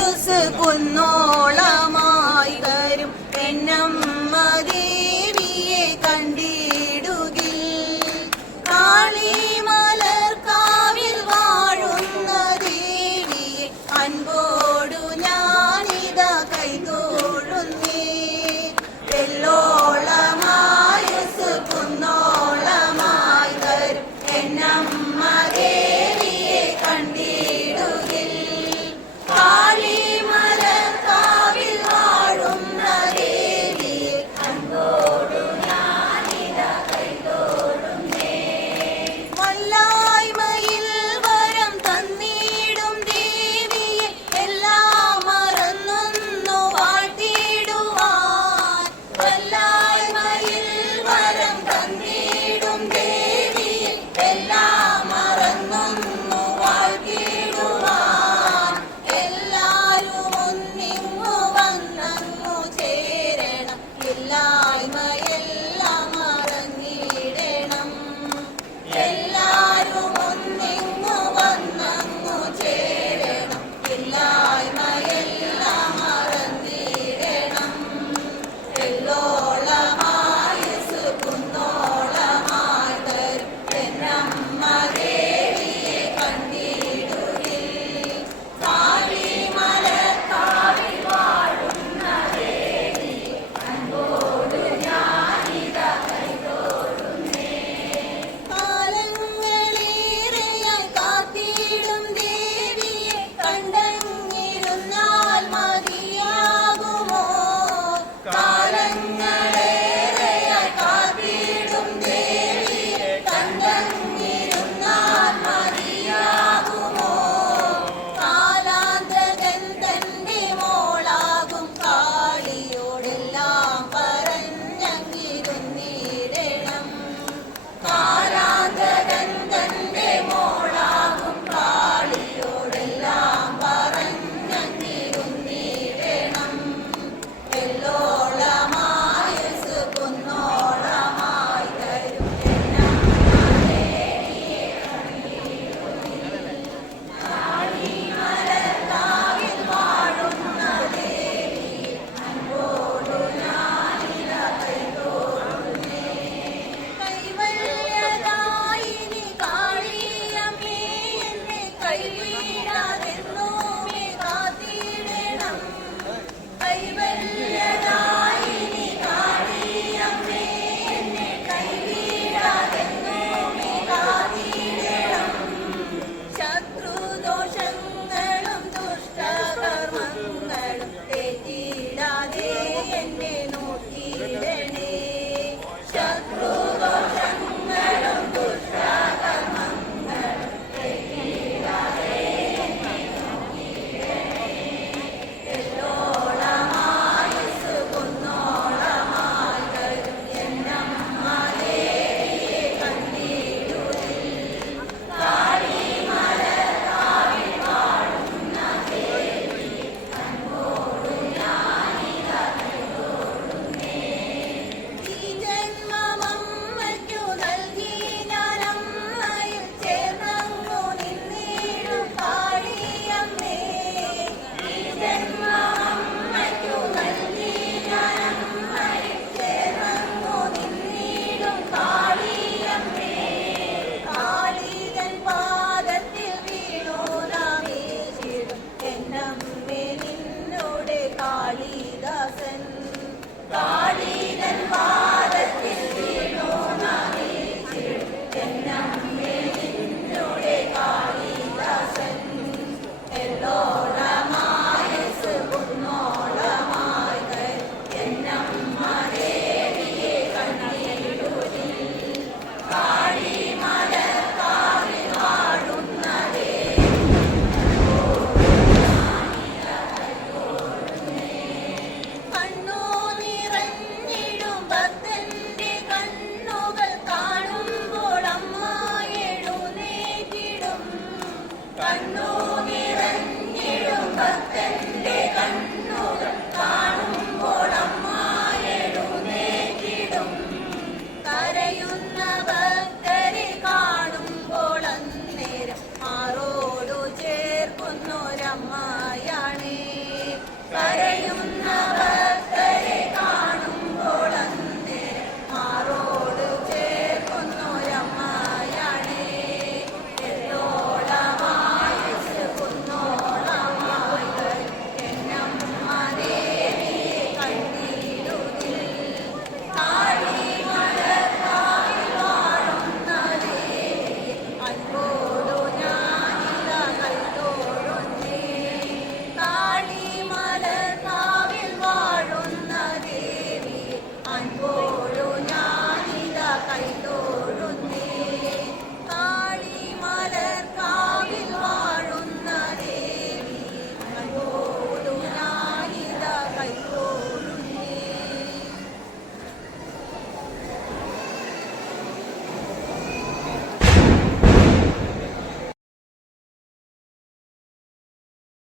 ആയുസ് I know.